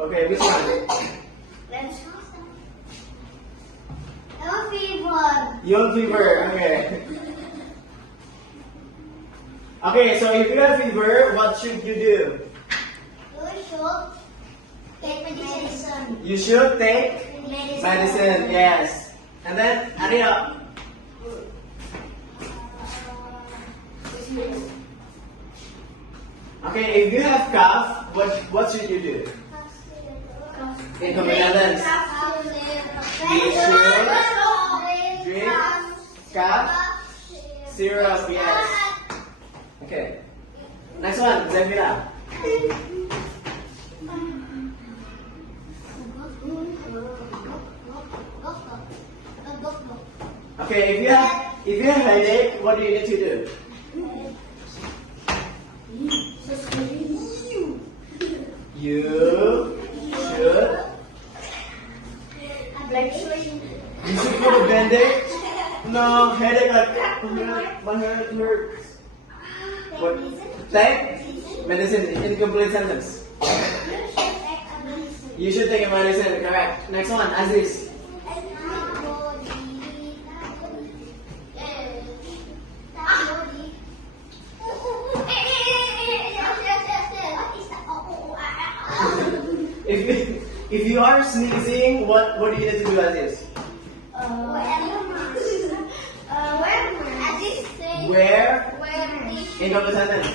Okay, which one? Let's have fever. Yellow fever. Okay. Okay, so if you have fever, what should you do? You should take medicine. You should take medicine. Yes. And then add it up. Okay, if you have cough, what should you do? In combinations. You should drink cough syrup. Yes. Okay. Next one, Zevira. Okay, if you have headache, what do you need to do? You should put a bandage. No, headache like my head hurts. What? Take medicine. Incomplete sentence. You should take a medicine. Correct. Next one, Aziz. If you are sneezing, what do you need to do, Aziz? Wear incomplete sentence.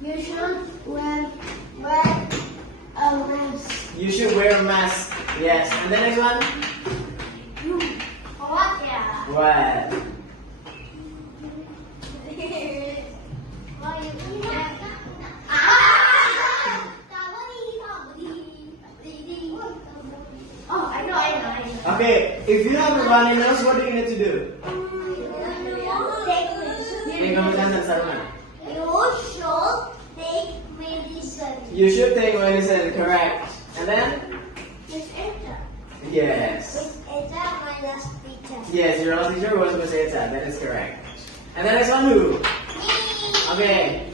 You should wear a mask. You should wear a mask. Yes. And the next one? What? Yeah. What? Oh, I know. Okay, if you have a runny nose, what do you need to do? Incomplete sentence, Arman. You should take medicine. You should take medicine, correct. And then? Miss Eta. Yes. Miss Eta, my last teacher. Yes, your last teacher was Miss Eta. That is correct. And then next one, who? Me. Okay.